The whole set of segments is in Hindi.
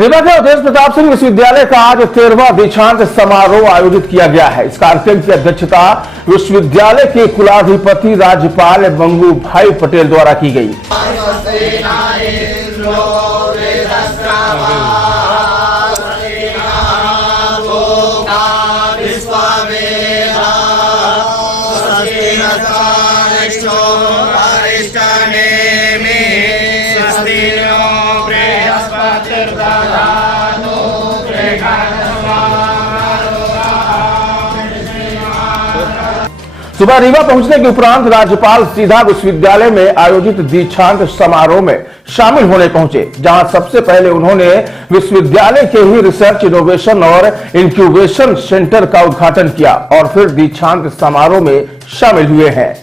रीवा के तेज प्रताप सिंह विश्वविद्यालय का आज 13वां दीक्षांत समारोह आयोजित किया गया है। इस कार्यक्रम की अध्यक्षता विश्वविद्यालय के कुलाधिपति राज्यपाल मंगू भाई पटेल द्वारा की गई। सुबह रीवा पहुंचने के उपरांत राज्यपाल सीधा विश्वविद्यालय में आयोजित दीक्षांत समारोह में शामिल होने पहुंचे, जहां सबसे पहले उन्होंने विश्वविद्यालय के ही रिसर्च इनोवेशन और इंक्यूबेशन सेंटर का उद्घाटन किया और फिर दीक्षांत समारोह में शामिल हुए हैं।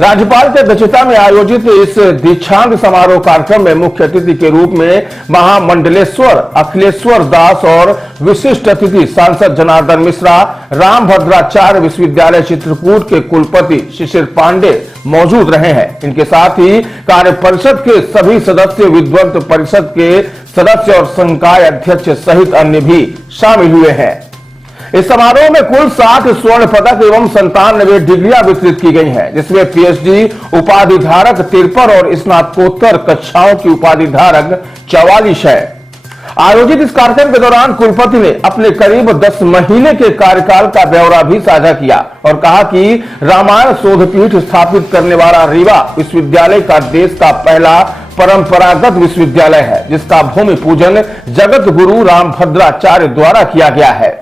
राज्यपाल की अध्यक्षता में आयोजित इस दीक्षांत समारोह कार्यक्रम में मुख्य अतिथि के रूप में महामंडलेश्वर अखिलेश्वर दास और विशिष्ट अतिथि सांसद जनार्दन मिश्रा, रामभद्राचार्य विश्वविद्यालय चित्रकूट के कुलपति शिशिर पांडे मौजूद रहे हैं। इनके साथ ही कार्य परिषद के सभी सदस्य, विद्वत परिषद के सदस्य और संकाय अध्यक्ष सहित अन्य भी शामिल हुए हैं। इस समारोह में कुल 60 स्वर्ण पदक एवं 97 डिग्रियां वितरित की गई हैं, जिसमें पीएचडी उपाधि धारक 53 और स्नातकोत्तर कक्षाओं की उपाधि धारक 44 है। आयोजित इस कार्यक्रम के दौरान कुलपति ने अपने करीब 10 महीने के कार्यकाल का ब्यौरा भी साझा किया और कहा कि रामायण शोधपीठ स्थापित करने वाला रीवा विश्वविद्यालय का देश का पहला परंपरागत विश्वविद्यालय है, जिसका भूमि पूजन जगत गुरु रामभद्राचार्य द्वारा किया गया है।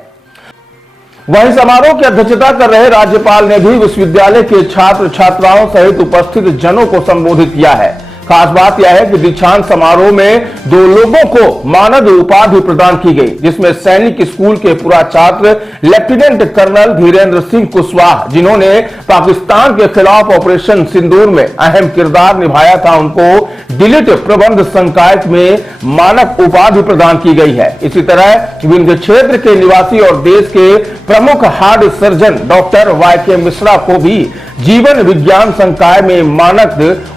वहीं समारोह की अध्यक्षता कर रहे राज्यपाल ने भी विश्वविद्यालय के छात्र छात्राओं सहित उपस्थित जनों को संबोधित किया है। खास बात यह है कि दीक्षांत समारोह में 2 लोगों को मानद उपाधि प्रदान की गई, जिसमें सैनिक स्कूल के पूर्व छात्र लेफ्टिनेंट कर्नल धीरेन्द्र सिंह कुशवाहा, जिन्होंने पाकिस्तान के खिलाफ ऑपरेशन सिंदूर में अहम किरदार निभाया था, उनको डिलीट प्रबंध संकाय में मानक उपाधि प्रदान की गई है। इसी तरह विंध्य क्षेत्र के निवासी और देश के प्रमुख heart surgeon doctor YK Mishra को भी जीवन विज्ञान संकाय में मानक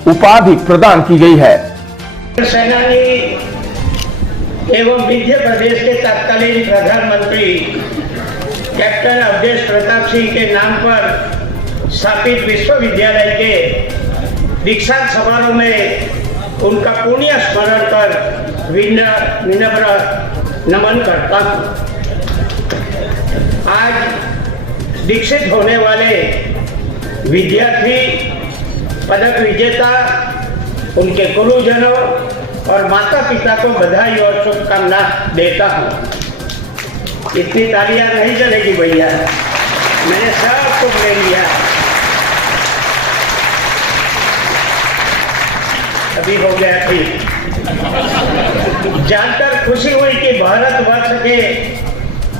उपाधि प्रदान की गई है। सेनानी एवं मध्य प्रदेश के तत्कालीन प्रधानमंत्री कैप्टन अवधेश प्रताप सिंह के नाम पर स्थापित विश्वविद्यालय के दीक्षांत समारोह में उनका पुण्य स्मरण कर विनम्र नमन करता हूँ। आज दीक्षित होने वाले विद्यार्थी, पदक विजेता, उनके गुरुजनों और माता पिता को बधाई और शुभकामना देता हूँ। इतनी तालियां नहीं चलेगी भैया, मैंने सब कुछ ले लिया। अभी हो गया ठीक। जानकर खुशी हुई कि भारतवर्ष के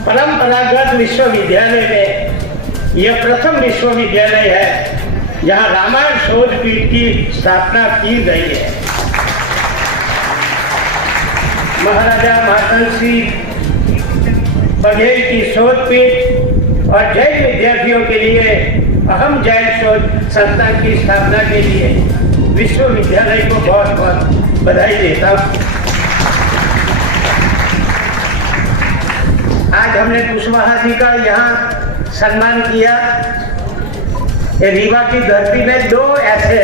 परंपरागत विश्वविद्यालय में यह प्रथम विश्वविद्यालय है जहां रामायण शोधपीठ की स्थापना की गई है। महाराजा मार्तंड सिंह बघेल की शोधपीठ और जैन विद्यार्थियों के लिए अहम जैन शोध संस्थान की स्थापना के लिए विश्वविद्यालय को बहुत बहुत बधाई देता हूँ। आज हमने कुशवाहा जी का यहाँ सम्मान किया। रीवा की धरती में 2 ऐसे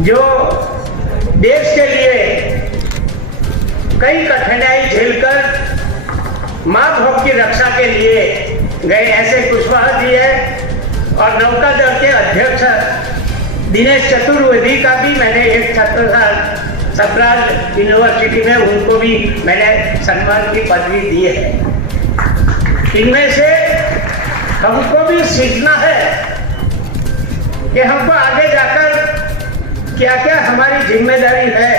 जो देश के लिए कई कठिनाई झेलकर माँ भव की रक्षा के लिए गए, ऐसे कुशवाहा जी है। और नौकादल के अध्यक्ष दिनेश चतुर्वेदी का भी मैंने एक छात्र था सप्राल यूनिवर्सिटी में, उनको भी मैंने सम्मान की पदवी दी है। इनमें से हमको भी सीखना है कि हमको आगे जाकर क्या क्या हमारी जिम्मेदारी है।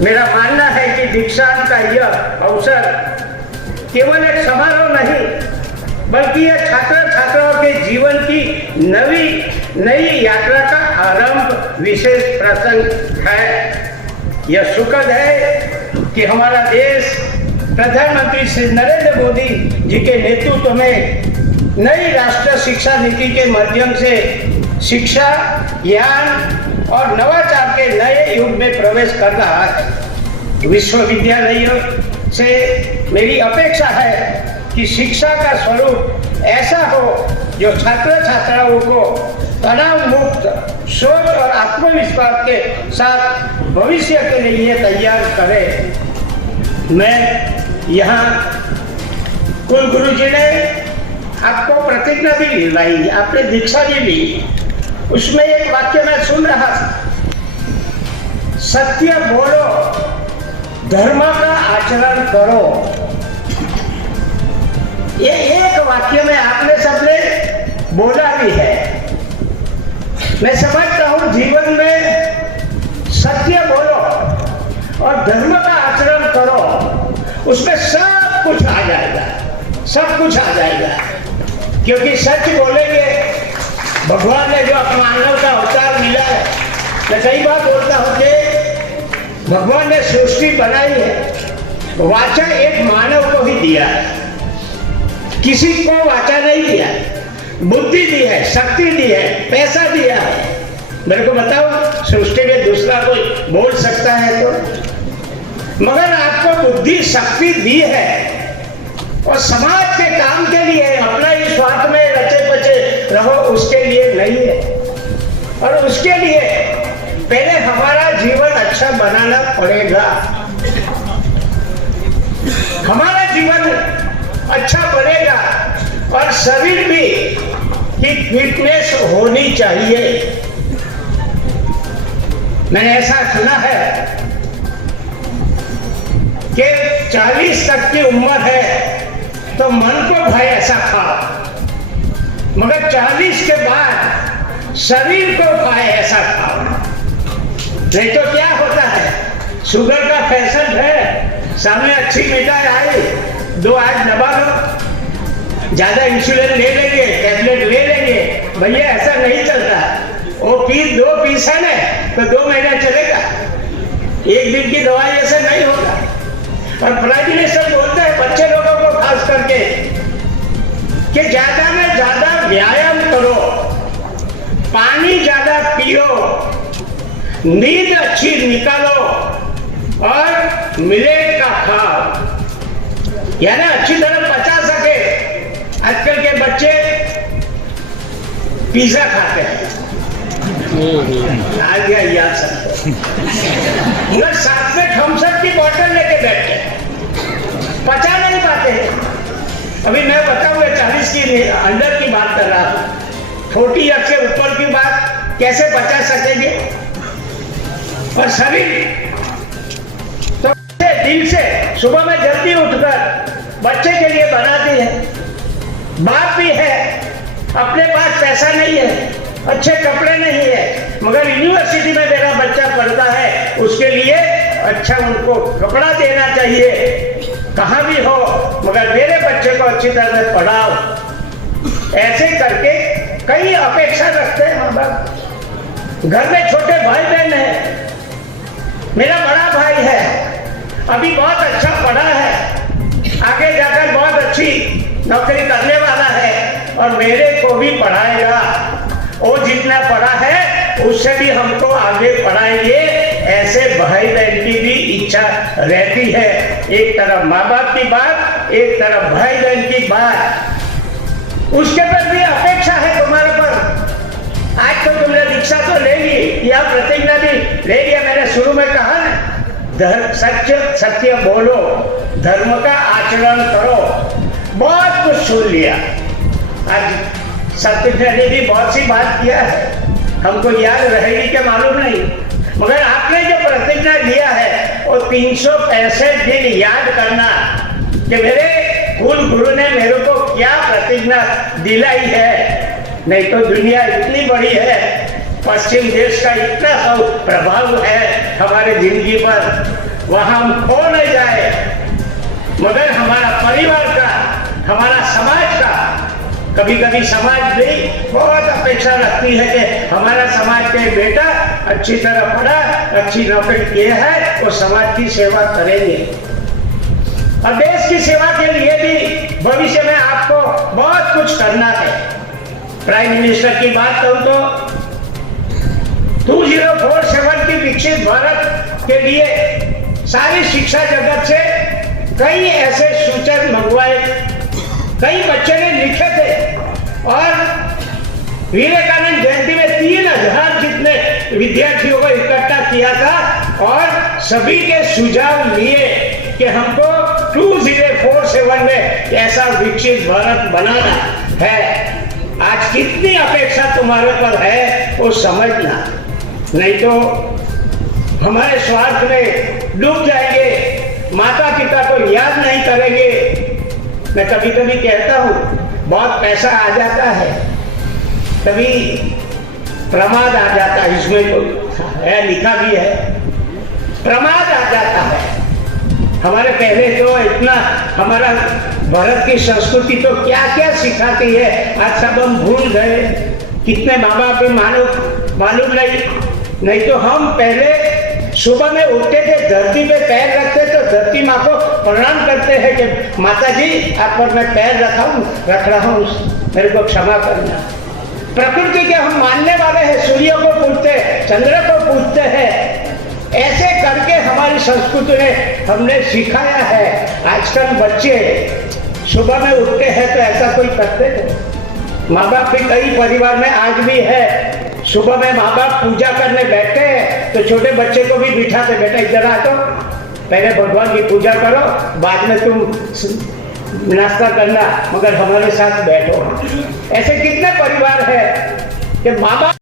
मेरा मानना है कि दीक्षांत का यह अवसर केवल एक समारोह नहीं, बल्कि यह छात्र छात्राओं के जीवन की नई यात्रा का आरंभ विशेष प्रसंग है। यह सुखद है कि हमारा देश प्रधानमंत्री श्री नरेंद्र मोदी जी के नेतृत्व में नई राष्ट्रीय शिक्षा नीति के माध्यम से शिक्षा, ज्ञान और नवाचार के नए युग में प्रवेश कर रहा है। विश्वविद्यालयों से मेरी अपेक्षा है कि शिक्षा का स्वरूप ऐसा हो जो छात्र छात्राओं को तनाव मुक्त सोच और आत्मविश्वास के साथ भविष्य के लिए तैयार करे। मैं यहाँ कुलगुरु जी ने आपको प्रतिज्ञा भी दिलवाई, आपने दीक्षा भी ली। उसमें एक वाक्य मैं सुन रहा था, सत्य बोलो, धर्म का आचरण करो। ये एक वाक्य में आपने सबने बोला भी है। मैं समझता हूं जीवन में सत्य बोलो और धर्म का आचरण करो, उसमें सब कुछ आ जाएगा, सब कुछ आ जाएगा। क्योंकि सच बोलेंगे, भगवान ने जो मानव का अवतार मिला है, मैं कई बार बोलता हूं कि भगवान ने सृष्टि बनाई है, वाचा एक मानव को ही दिया है, किसी को वाचा नहीं दिया। बुद्धि दी है, शक्ति दी है, पैसा दिया है। मेरे को बताओ, सृष्टि में दूसरा कोई बोल सकता है तो? मगर आपको बुद्धि शक्ति दी है और समाज के काम के लिए, अपना ही स्वार्थ में रचे बचे रहो उसके लिए नहीं है। और उसके लिए पहले हमारा जीवन अच्छा बनाना पड़ेगा। हमारा जीवन अच्छा बनेगा और शरीर भी की फिटनेस होनी चाहिए। मैंने ऐसा सुना है कि 40 तक की उम्र है तो मन को भाई ऐसा खाओ, मगर 40 के बाद शरीर को भाई ऐसा खाओ। नहीं तो क्या होता है, शुगर का पेशेंट है, सामने अच्छी मिठाई आई, 2 आज दबा लो, ज्यादा इंसुलिन ले लेंगे, टैबलेट ले लेंगे। भैया ऐसा नहीं चलता। वो पीस 2 पीस है ना तो 2 महीना चलेगा, एक दिन की दवाई ऐसा नहीं होगा। और प्राइम मिनिस्टर बोलते हैं बच्चे लोगों को खास करके कि ज्यादा में ज्यादा व्यायाम करो, पानी ज्यादा पियो, नींद अच्छी निकालो और मिलेट का खाओ, यानी अच्छी तरह पचा सके। आजकल के बच्चे पिज्जा खाते हैं, आ गया याद सबको, मगर साथ में थम्सअप की बोतल लेके बैठते हैं, पचा नहीं पाते हैं। अभी मैं बताऊंगा 40 की अंदर की बात कर रहा हूं, 40 ईयर से ऊपर की बात कैसे बचा सकेंगे। और शरीर तो दिल से सुबह में जल्दी उठकर बच्चे के लिए बनाती है। बात भी है, अपने पास पैसा नहीं है, अच्छे कपड़े नहीं है, मगर यूनिवर्सिटी में मेरा बच्चा पढ़ता है, उसके लिए अच्छा उनको कपड़ा देना चाहिए, कहाँ भी हो, मगर मेरे बच्चे को अच्छी तरह से पढ़ाओ। ऐसे करके कई अपेक्षा रखते हैं माँ बाप। घर में छोटे भाई बहन है, मेरा बड़ा भाई है, अभी बहुत अच्छा पढ़ा है, आगे जाकर बहुत अच्छी नौकरी करने वाला है और मेरे को भी पढ़ाएगा। वो जितना पढ़ा है उससे भी हमको आगे पढ़ाएंगे। ऐसे भाई बहन की भी इच्छा रहती है। एक तरफ माँ बाप की बात, एक तरफ भाई बहन की बात, उसके पर भी अपेक्षा है तुम्हारे पर। आज तो तुमने दीक्षा तो ले ली, या प्रतिज्ञा भी ले लिया। मैंने शुरू में कहा ना, सत्य बोलो, धर्म का आचरण करो। बहुत कुछ सुन लिया, आज सत्य ने भी बहुत सी बात किया है, हमको याद रहेगी क्या मालूम नहीं, मगर आपने जो प्रतिज्ञा लिया है वो 365 दिन याद करना कि मेरे कुल गुरु ने मेरे को क्या प्रतिज्ञा दिलाई है। नहीं तो दुनिया इतनी बड़ी है, पश्चिम देश का इतना प्रभाव है हमारे जिंदगी पर, वहां हम खो नहीं जाए, मगर हमारा परिवार का, हमारा समाज का, कभी कभी समाज भी बहुत अपेक्षा रखती है कि हमारा समाज के बेटा अच्छी तरह पढ़ा, अच्छी नौकरी किए है, वो समाज की सेवा करेंगे। और देश की सेवा के लिए भी भविष्य में आपको बहुत कुछ करना है। प्राइम मिनिस्टर की बात कहूं तो 2047 की विकसित भारत के लिए सारी शिक्षा जगत से कई ऐसे सूचन मंगवाए, कई बच्चे ने लिखे थे और विवेकानंद जयंती में 3000 जितने विद्यार्थियों को इकट्ठा किया था और सभी के सुझाव लिए कि हमको 2047 में ऐसा विकसित भारत बनाना है। आज कितनी अपेक्षा तुम्हारे पर है वो समझना, नहीं तो हमारे स्वार्थ में डूब जाएंगे, माता पिता को याद नहीं करेंगे। मैं कभी कभी कहता हूँ बहुत पैसा आ जाता है, कभी प्रमाद आ जाता है, इसमें तो है लिखा भी है, प्रमाद आ जाता है। हमारे पहले तो इतना हमारा भारत की संस्कृति तो क्या क्या सिखाती है, आज सब हम भूल गए। कितने माँ बाप भी मालूम नहीं तो हम पहले सुबह में उठते थे, धरती पे पैर रखते तो धरती माँ को प्रणाम करते हैं कि माता जी आप पर मैं पैर रख रहा हूँ, मेरे को क्षमा करना। प्रकृति के हम मानने वाले हैं, सूर्य को पूजते हैं, चंद्र को पूजते हैं। ऐसे करके हमारी संस्कृति ने हमने सिखाया है। आजकल बच्चे सुबह में उठते हैं तो ऐसा कोई करते थे। माँ बाप भी कई परिवार में आज भी है, सुबह में माँ बाप पूजा करने बैठते हैं तो छोटे बच्चे को भी बिठाते, बेटा इधर आ, तो पहले भगवान की पूजा करो, बाद में तुम नाश्ता करना, मगर हमारे साथ बैठो। ऐसे कितने परिवार है कि माँ बाप